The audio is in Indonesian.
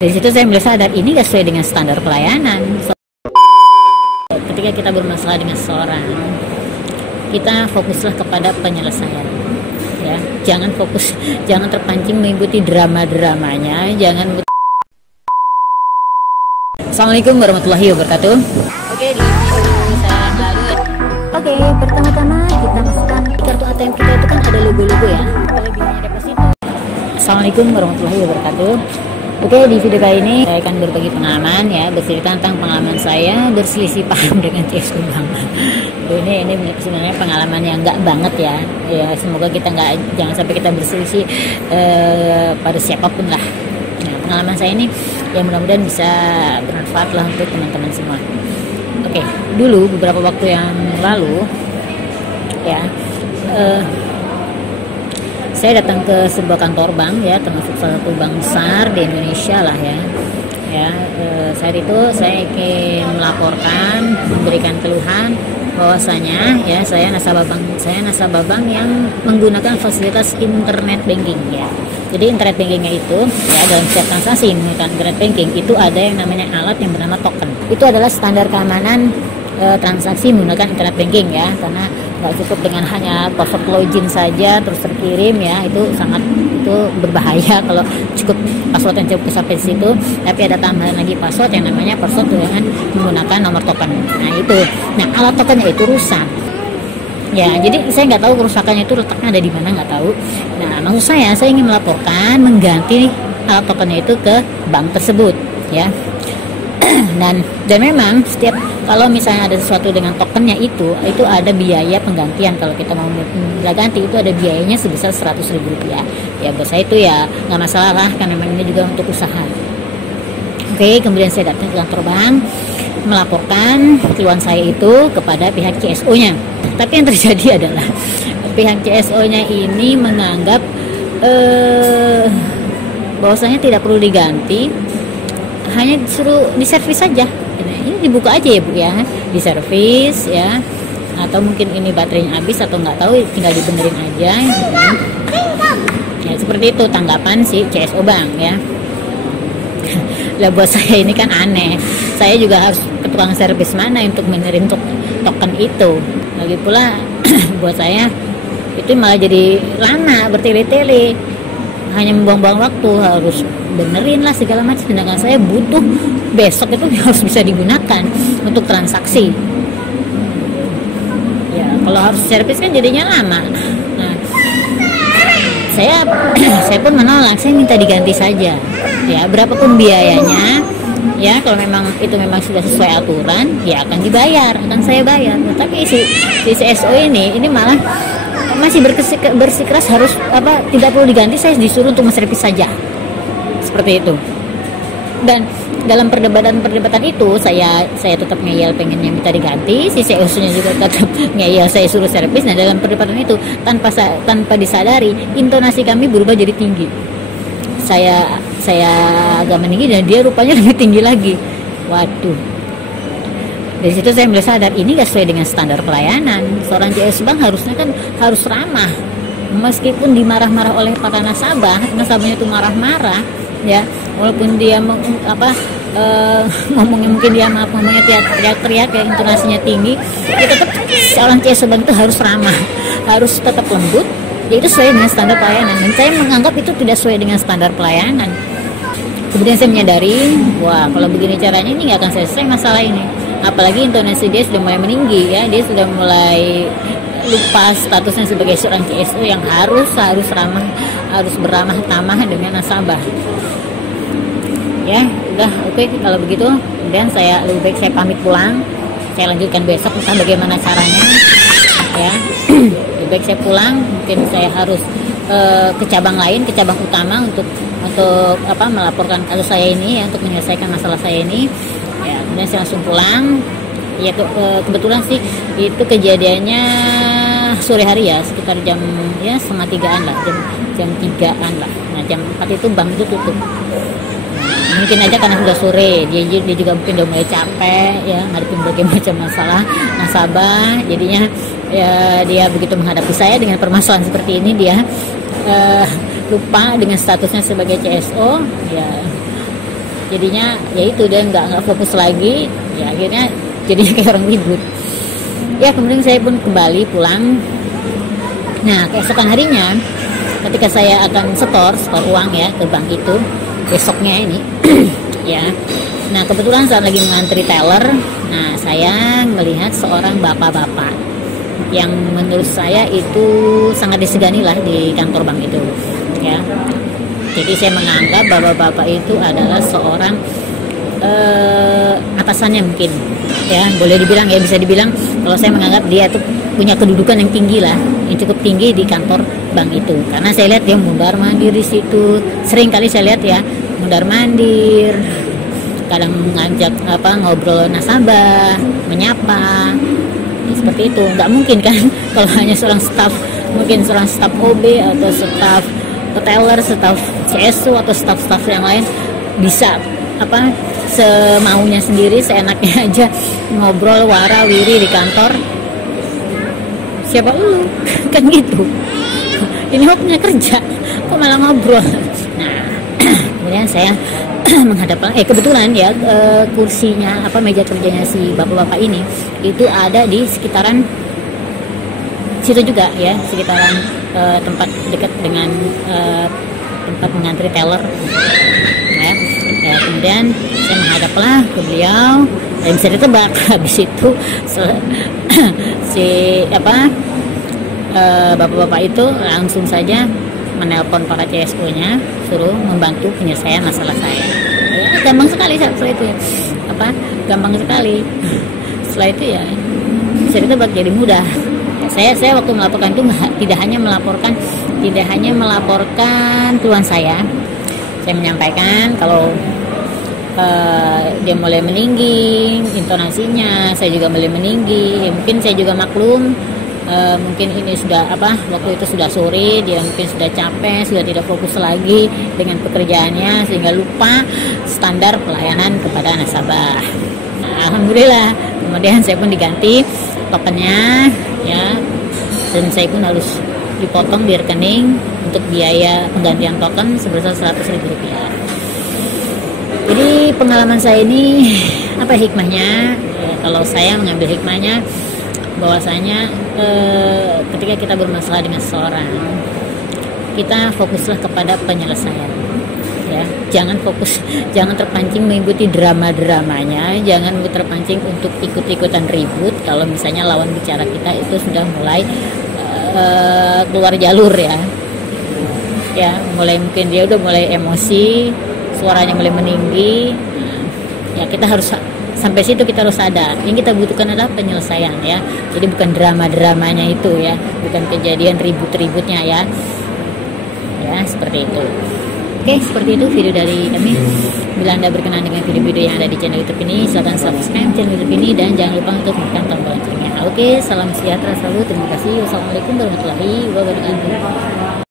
Dari situ saya mulai sadar ini gak sesuai dengan standar pelayanan. Ketika kita bermasalah dengan seseorang, kita fokuslah kepada penyelesaian. Ya, jangan terpancing mengikuti drama-dramanya, jangan. Assalamualaikum warahmatullahi wabarakatuh. Oke, di video saya lalu. Oke, pertama-tama kita masukkan kartu ATM kita itu kan ada logo-logo ya. Kelebihannya deposito. Assalamualaikum warahmatullahi wabarakatuh. Oke, di video kali ini saya akan berbagi pengalaman ya, bercerita tentang pengalaman saya berselisih paham dengan CSO Bank. Ini sebenarnya pengalaman yang enggak banget ya. Ya, semoga kita jangan sampai kita berselisih pada siapapun lah. Nah, pengalaman saya ini ya mudah-mudahan bisa bermanfaat lah untuk teman-teman semua. Oke, dulu beberapa waktu yang lalu ya, saya datang ke sebuah kantor bank ya, termasuk salah satu bank besar di Indonesia lah ya. Saat itu saya ingin melaporkan, memberikan keluhan bahwasanya ya saya nasabah bank yang menggunakan fasilitas internet banking ya. Jadi internet bankingnya itu ya, dalam setiap transaksi menggunakan internet banking itu ada yang namanya alat yang bernama token. Itu adalah standar keamanan transaksi menggunakan internet banking ya, karena nggak cukup dengan hanya password login saja terus terkirim ya, itu berbahaya kalau cukup password yang cukup sampai situ, tapi ada tambahan lagi password yang namanya password dengan menggunakan nomor token. Nah alat tokennya itu rusak ya, jadi saya nggak tahu kerusakannya itu letaknya ada di mana, nggak tahu. Nah maksud saya ingin melaporkan mengganti alat tokennya itu ke bank tersebut ya. Dan memang setiap kalau misalnya ada sesuatu dengan tokennya itu ada biaya penggantian. Kalau kita mau ganti itu ada biayanya sebesar Rp100.000 ya. Buat saya itu ya nggak masalah lah, karena memang ini juga untuk usaha. Oke, kemudian saya datang ke kantor bank melaporkan keluhan saya itu kepada pihak CSO-nya. Tapi yang terjadi adalah pihak CSO-nya ini menganggap bahwasanya tidak perlu diganti, hanya disuruh diservis saja. Ini dibuka aja ya Bu ya, diservis ya, atau mungkin ini baterainya habis atau nggak tahu, tinggal dibenerin aja. Ya seperti itu tanggapan si CSO Bank ya. Lah buat saya ini kan aneh, saya juga harus ke tukang servis mana untuk benerin token itu. Lagi pula buat saya itu malah jadi lama bertele-tele, hanya membuang-buang waktu, harus benerin lah segala macam, sedangkan saya butuh besok itu harus bisa digunakan untuk transaksi ya. Kalau harus servis kan jadinya lama. Nah, saya pun menolak, saya minta diganti saja ya, berapapun biayanya ya. Kalau memang itu memang sudah sesuai aturan ya akan dibayar, akan saya bayar. Tapi si CSO ini malah masih bersikeras harus tidak perlu diganti, saya disuruh untuk menservis saja seperti itu. Dan dalam perdebatan itu saya tetap ngeyel pengennya minta diganti, si CSO-nya juga tetap ngeyel saya suruh servis. Nah dalam perdebatan itu tanpa disadari intonasi kami berubah jadi tinggi. Saya agak meninggi dan dia rupanya lebih tinggi lagi. Waduh. Dari situ saya mulai sadar ini gak sesuai dengan standar pelayanan. Seorang CSO Bank harusnya kan harus ramah. Meskipun dimarah-marah oleh para nasabahnya itu marah-marah ya, walaupun dia ngomongnya mungkin dia ngomongnya teriak-teriak ya, intonasinya tinggi, ya tetap seorang CSO Bank itu harus ramah, harus tetap lembut, ya itu sesuai dengan standar pelayanan. Dan saya menganggap itu tidak sesuai dengan standar pelayanan. Kemudian saya menyadari, wah kalau begini caranya ini nggak akan selesai masalah ini. Apalagi intonasi dia sudah mulai meninggi ya, dia sudah mulai lupa statusnya sebagai seorang CSO yang harus ramah, harus beramah tamah dengan nasabah. Ya, udah oke kalau begitu. Kemudian lebih baik saya pamit pulang. Saya lanjutkan besok entah bagaimana caranya. Ya, lebih baik saya pulang. Mungkin saya harus ke cabang lain, ke cabang utama untuk melaporkan kasus saya ini ya, untuk menyelesaikan masalah saya ini. Ya, kemudian saya langsung pulang. Ya kebetulan sih itu kejadiannya sore hari ya, sekitar jam 2:30 lah, jam 3-an lah. Nah jam 4 itu bank itu tutup. Mungkin aja karena sudah sore, dia juga mungkin udah mulai capek ya ngadepin berbagai macam masalah nasabah. Jadinya ya dia begitu menghadapi saya dengan permasalahan seperti ini, dia lupa dengan statusnya sebagai CSO ya. jadinya ya itu dia nggak fokus lagi, ya akhirnya jadinya kayak orang ribut. Ya kemudian saya pun kembali pulang. Nah keesokan harinya ketika saya akan setor uang ya ke bank itu besoknya ini ya, nah kebetulan saat lagi mengantri teller, nah saya melihat seorang bapak-bapak yang menurut saya itu sangat disegani lah di kantor bank itu ya. Jadi saya menganggap bapak-bapak itu adalah seorang atasannya mungkin ya, boleh dibilang ya, bisa dibilang kalau saya menganggap dia itu punya kedudukan yang tinggi lah, yang cukup tinggi di kantor bank itu, karena saya lihat dia mundar mandir di situ, sering kali saya lihat ya mundar mandir, kadang ngajak ngobrol nasabah, menyapa ya, seperti itu. Nggak mungkin kan kalau hanya seorang staff, mungkin seorang staff OB atau staff teller, staff CSU atau staff-staff yang lain bisa semaunya sendiri, seenaknya aja ngobrol warawiri di kantor. Siapa lu? Kan gitu. Ini punya kerja, kok malah ngobrol. Nah, kemudian saya menghadap kebetulan ya kursinya meja kerjanya si bapak-bapak ini itu ada di sekitaran situ juga ya, sekitaran tempat dekat dengan tempat mengantri teller ya. Kemudian saya menghadaplah ke beliau dan bisa ditebak habis itu si bapak-bapak itu langsung saja menelpon para CSO-nya suruh membantu penyelesaian masalah saya. Ya, gampang sekali setelah itu ya. Gampang sekali. Setelah itu ya bisa ditebak, jadi mudah. Saya waktu melaporkan itu tidak hanya melaporkan keluhan saya menyampaikan kalau dia mulai meninggi intonasinya, saya juga mulai meninggi. Mungkin saya juga maklum, mungkin ini sudah waktu itu sudah sore, dia mungkin sudah capek, sudah tidak fokus lagi dengan pekerjaannya sehingga lupa standar pelayanan kepada nasabah. Nah, alhamdulillah kemudian saya pun diganti tokennya ya, dan saya pun harus dipotong di rekening untuk biaya penggantian token sebesar Rp100.000. Jadi pengalaman saya ini hikmahnya ya, kalau saya mengambil hikmahnya bahwasanya ketika kita bermasalah dengan seseorang, kita fokuslah kepada penyelesaian ya, jangan terpancing mengikuti drama-dramanya, jangan terpancing untuk ikut-ikutan ribut kalau misalnya lawan bicara kita itu sudah mulai keluar jalur ya, mungkin dia udah mulai emosi, suaranya mulai meninggi. Ya kita harus sampai situ, kita harus sadar yang kita butuhkan adalah penyelesaian ya, jadi bukan drama-dramanya itu ya, bukan kejadian ribut-ributnya ya, seperti itu. Oke, seperti itu video dari kami. Bila Anda berkenan dengan video-video yang ada di channel YouTube ini, silahkan subscribe channel YouTube ini dan jangan lupa untuk tekan tombol loncengnya. Oke, salam sejahtera selalu. Terima kasih. Wassalamualaikum warahmatullahi wabarakatuh.